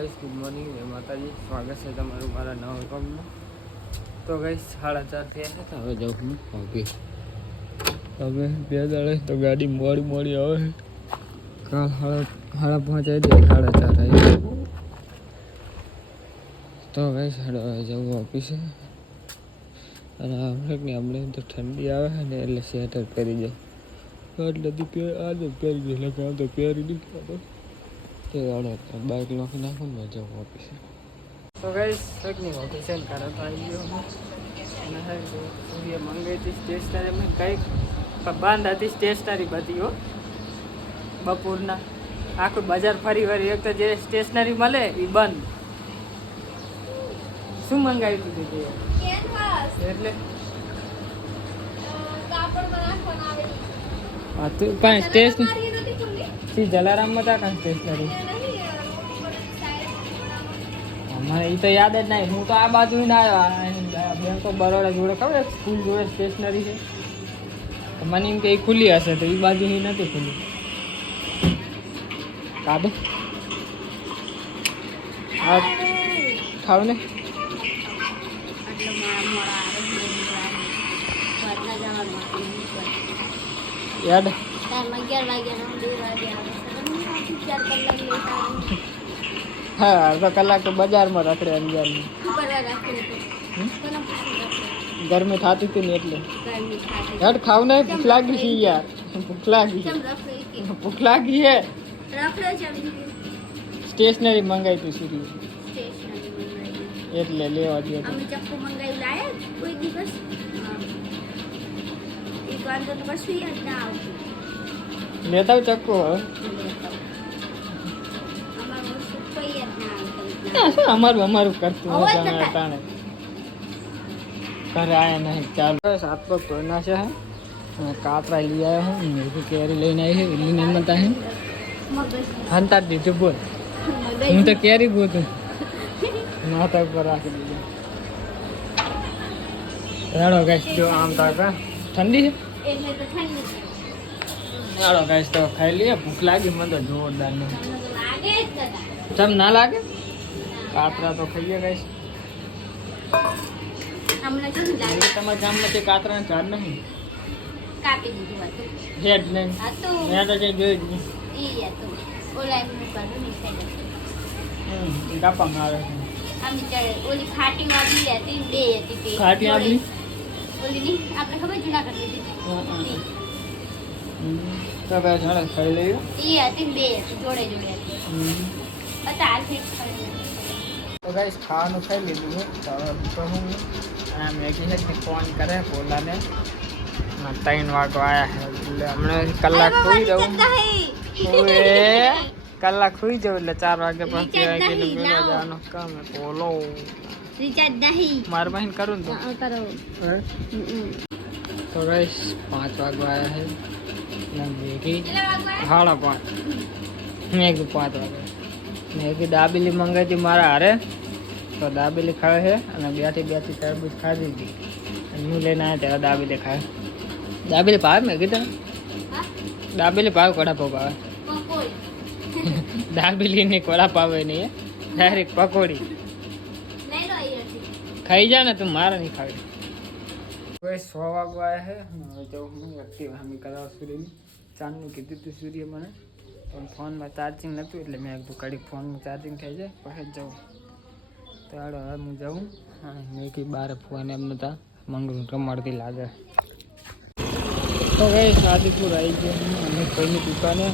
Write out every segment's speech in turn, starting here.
Guys good morning જય માતાજી, સ્વાગત છે તમારું મારા નવા વ્લોગમાં। તો ગાઈસ 4:30 થયા છે, હવે જાઉં હું ઓકે। હવે બે દાડે તો ગાડી મોડી આવે છે, કાલ 5:30 આવી જાય, 4:30 આવી। તો ગાઈસ જાઉં ઓફિસે, અને આપણે તો ઠંડી આવે છે ને એટલે સ્વેટર પહેરી જાય, એટલે આજે પહેરી જાય, એટલે કામ તો પહેરી નહીં તે બાઇક લખી નાખું ને જાઉં ઓફિસે। તો ગાઈસ કંઈકની ઓફિસે કારણ તો આવી ગયો હું, અને સૂર્ય મંગાવી હતી સ્ટેશનરી, મેં કંઈક બંધ હતી સ્ટેશનરી બધી હો બપોરના, આખું બજાર ફરી એક તો જે સ્ટેશનરી મળે એ બંધ। શું મંગાવ્યું હતું તે એટલે હા તું કાંઈ સ્ટેશનરી જલારામમાં હતા કાંઈ સ્ટેશનરી મને એ તો યાદ જ નહીં, હું તો આ બાજુ ના આવ્યો, બેંક ઓફ બરોડા જોડે ખબર સ્કૂલ જોડે સ્ટેશનરી છે, મને એમ કે એ ખુલ્લી હશે, તો એ બાજુ એ નથી ખુલ્લી। કાઢે હા ખાવ ને યાદ હા અડધો કલાક તો બજારમાં રખડે અંદર ગરમી થતી હતી ને એટલે યાર ખાવ ને ભૂખ લાગી છે યાર, ભૂખ લાગી છે સ્ટેશનરી મંગાવી તું સુધી એટલે લેવા દે લેતા ચક્કો હવે અમારું કરતું તાણે ઘરે આયા નહીં ચાલો સાત પગ ધોના છે, કાતરા લઈ આવ્યા હું મેં કેરી લઈને આવી છે, લીને મતા હે હંતા દીધું બોલ, હું તો કેરી ગોતું માથા ઉપર રાખી દીધું। હેડો ગાઈસ જો આમ તાકા ઠંડી છે, હેડો ગાઈસ તો ખાઈ લઈએ, ભૂખ લાગી મને તો જોરદાર નહીં તમ ના લાગે, કાતરા તો ખાઈએ ગાઈસ। તમારા ગામમાં તે કાતરા ઝાડ નહીં કાપી દીધું હેડ નહીં હેડ જ જોઈ ગાપામાં આવે છે ઓલી ખાટી વાળી હતી બે હતી ખાટી આપલી ઓલી ની આપણે ખબર જુનાગઢ લીધી તો બે જણા ખાઈ લઈએ એ હતી બે જોડે હતી અત્યારે તો ગાઈસ ખાવાનું ખાઈ લીધું છે, તો હું મેગી ને ફોન કરે બોલાને 3 વાગો આયા છે, એટલે હમણાં કલાક સુઈ જાઉં, કલાક સુઈ જાઉં એટલે 4 વાગે પછી મેળવા જવાનું કામ બોલો રિચાર્જ નહીં મારા બહેન કરું ને તો ગાઈસ 5 વાગો આયા છે, મેગી 5:30 મેગી 5 વાગે મેગી દાબેલી મંગાવી હતી મારા હારે, તો દાબેલી ખાવે છે, અને બેથી તરબૂચ ખાધી હતી, હું લઈને આવ્યા ત્યારે દાબેલી ખાય। દાબેલી ભાવે મેં કીધું દાબેલી ભાવે વડાપાવ ભાવે, દાબેલી નહીં વડાપાવ નહીં ડાયરેક્ટ પકોડી ખાઈ જા ને તું, મારે નહીં ખાવી। 6 વાગવા આવ્યા છે, હવે તો હું એક્ટિવ હમી કરાવ સૂર્યની ચાંદનું કીધું હતું સૂર્ય મને, પણ ફોનમાં ચાર્જિંગ નહોતું એટલે મેં કીધું ઘડીક ફોનમાં ચાર્જિંગ થઈ જાય પછી જાઉં, તો હાલો હવે હું જાઉં। હા મેં કે બહાર ફોન એમ નહોતા મંગળું રમાડતી લાગે। તો ગઈ આદિપુર આવી ગયો અમે કોઈની દુકાને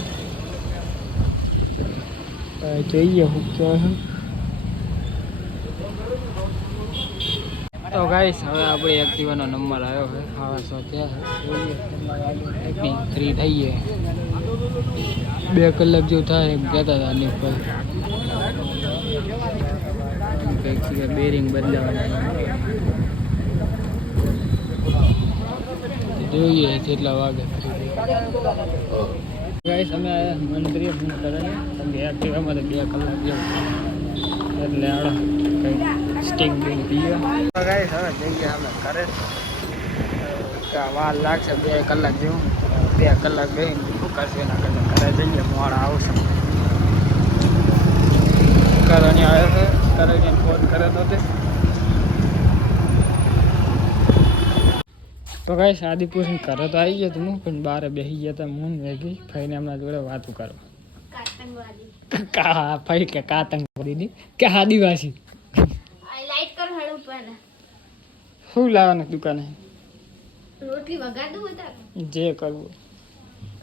જોઈએ શું કહેવાય। તો ગાઈસ હવે આપણે એક્ટિવાનો નંબર આવ્યો છે, ખાવા સો થયા જોઈએ ફ્રી થઈએ, 2 કલાક જેવું થાય એમ કહેતા હતા અનિકભાઈ, કંઈક બેરિંગ બદલાવાના જોઈએ કેટલા વાગે ગાઈસ અમે આયા મંત્રીએ ફોન કરે ને એક્ટિવામાં તો 2 કલાક જેવું, એટલે આડો કંઈક સ્ટિંગ બિંગ પીએ ગાઈસ હવે જઈએ અમે ઘરે, વાર લાગશે 2 કલાક જેવું, 2 કલાક બેહીને શું કરશે એના કરતાં ઘરે જઈએ મોડા આવશે। કરવાની આવ્યો છે, કરીને ફોન કર્યો તો તે. તો ગાઈસ આદિપુર ઘરે તો આવી ગયો તું, પણ બહાર બેસી ગયા હતા. હું વેગી ખાઈને હમણાં જોડે વાતું કરવા. કા ભાઈ કે કાતંગવાદી કે આદિવાસી લાઈટ કર હળું પર શું લાવવાનું દુકાને રોટલી વગા દઉં હતા જે કરવું.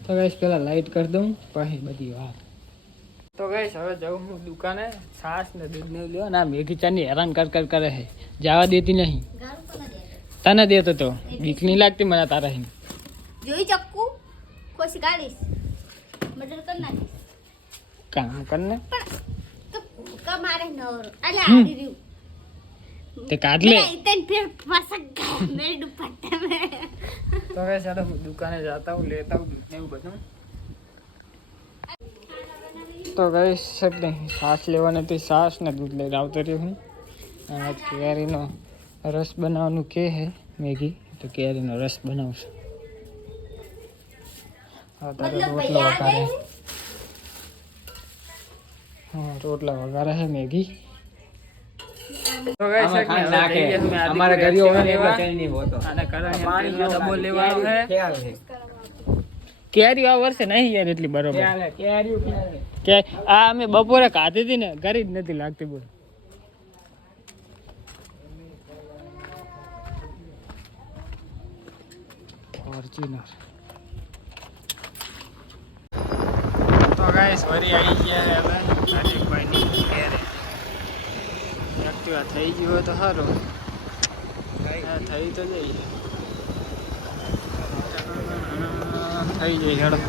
તો ગાઈસ પેલા લાઈટ કરી દઉં પછી બધી વાત. તો ગાઈસ હવે જાઉં હું દુકાને, છાશ ને દૂધ ને લ્યો. ના મેઘી ચાની હેરાન કર કરે છે, જવા દેતી નહીં. તને દેતો તો બીક નહીં લાગતી મને તારા અહીં. જોઈ ચક્કુ કોશી ગાડીશ મર્ડર કર નાખીશ. કામ કરને પણ તો કા મારે નવરો અલે આડી રહ્યું તે કાઢ લે. ઇતન ફિર ફસક ગા મેરે દુપટ્ટા મે. તો ગાઈસ હવે હું દુકાને જાતા હું, લેતા હું દૂધ ને એવું બધું. તો ગાઈસ શકને છાશ લેવાની હતી, છાશ ને દૂધ લઈને આવતો રહ્યો હું. અને કેરીનો રસ બનાવવાનું કે હે મેગી, તો કેરીનો રસ બનાવશું. હા તારે રોટલા વઘારે. હા રોટલા વઘારે હે મેગી. તો ગાઈસ અમારા ઘરે હોય ને એવા ચઈ નહીં હોતો. અને કરાને પાણીનો ડબ્બો લેવાનો હે. કેરી આ વર્ષે નહીં યાર એટલી બરોબર. કેરી કે આ અમે બપોરે ખાધી હતી ને, ઘરી જ નથી લાગતી બોલ. ફોર્ચ્યુનર. તો ગાઈસ વરી આવી ગયા હે હવે હાર્દિકભાઈની ઘરે. એક્ટિવા થઈ ગયું હોય તો સારું. હા થઈ તો જઈએ, થઈ જાય હેડો.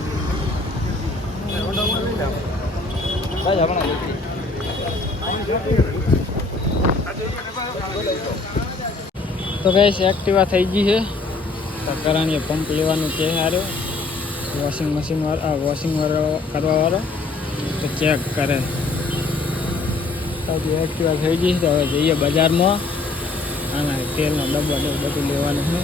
તો ગાઈસ એક્ટિવા થઈ ગઈ છે. તો કરાણીએ પંપ લેવાનું કે હારો વોશિંગ મશીન વાળો, વોશિંગ વાળો કરવા વાળો તો ચેક કરે. હજી એક્ટિવા થઈ ગઈ તો હવે જઈએ બજારમાં. આના તેલનો ડબ્બો ને બધું લેવાનું છે.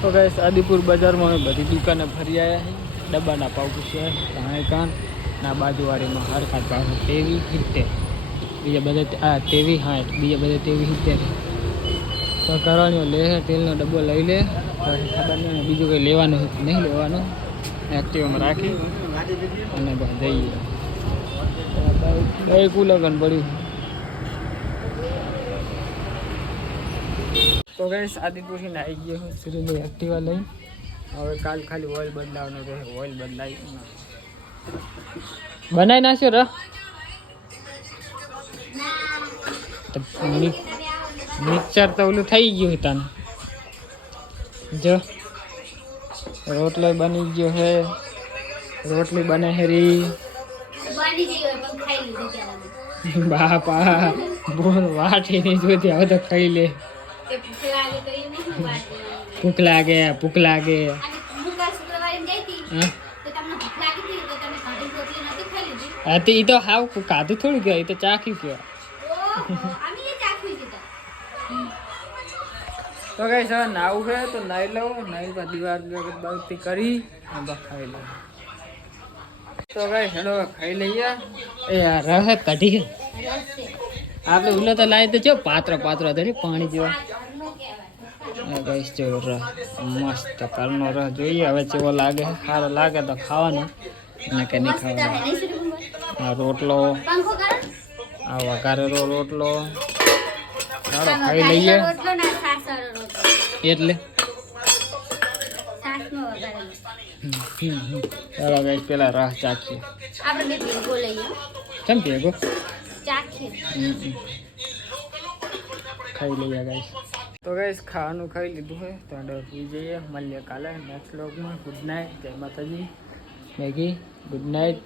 તો ગાઈસ આદિપુર બજારમાં અમે બધી દુકાને ફરી આવ્યા છીએ. ડબ્બાના ભાવ પૂછ્યા કાંઈ કાન ના બાજુવાળીમાં હરખાત ભાવ 23.70, બીજા બધા આ 23.60, બીજા બધા 23.70. તો કરણીઓ લે તેલનો ડબ્બો લઈ લે, પછી ખબર નહીં બીજું કંઈ લેવાનું નહીં લેવાનું. એક્ટિવામાં રાખી અને બસ જઈએ. બાઈક ઉલગન પડ્યું. તો ગાઈસ આદિપુરથી આવી ગયો હું શ્રીની એક્ટિવા લઈ. હવે કાલ ખાલી ઓઇલ બદલાવવાનું રહે, ઓઇલ બદલાવી બનાવી નાખ્યો ર. મિક્સર તો ઓલું થઈ ગયું તને. જો રોટલો બની ગયો હે, રોટલી બને હેરી. બાપા બોલ વાટી નહીં જોતી, હવે તો ખાઈ લે. ભૂખ લાગે ભૂખ લાગે. હા તો એ તો હાવ ખાધું થોડું કહેવાય, એ તો ચાખ્યું કહેવાય. તો કઈ સર નાવું છે તો નાઈ લઉં, નાઈ દિવાર બાગથી કરી ખાઈ લઉં. તો કઈ હેડો ખાઈ લઈએ. એ યાર રહે કઢી આપણે ઉલો તો લાવી તો જો પાત્ર ધરી પાણી જેવા. ગઈશ જેવો રહ મસ્ત કરનો રહ જોઈએ હવે કેવો લાગે. સારો લાગે તો ખાવાનો, અને કે નહીં ખાવાનો. આ રોટલો, આ વઘારેલો રોટલો ચાલો ખાઈ લઈએ. એટલે ચાલો ગઈશ પેલા રહ ચાખીએ. કેમ ભેગો ખાઈ લઈએ ગાઈસ. તો ગાઈસ ખાવાનું ખાઈ લીધું છે તો સુઈ જઈએ. મળીએ કાલે નેક્સ્ટ વ્લોગમાં. ગુડ નાઇટ, જય માતાજી. Maggi good night.